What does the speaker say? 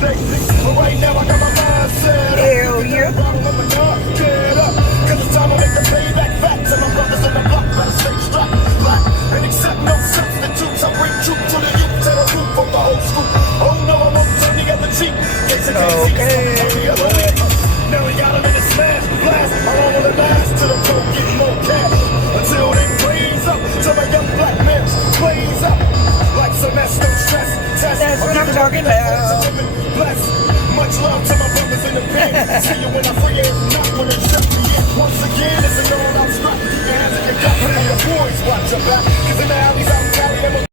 But right now I got my mind set up. Hell yeah. Get up, cause it's time to make the payback facts. And my brothers on the block better stay strapped. Black, and accept no substitutes. I bring truth to the youth, to the roof of the whole school. Oh no, I won't turn the other cheek. Okay. Now we got them in the smash, blast. I don't wanna last till the pro get more cash. Until they blaze up, till my young black men blaze up. Like some no stress test. That's what I'm talking about. Bless. Much love to my brothers in the pen. See you when I free it.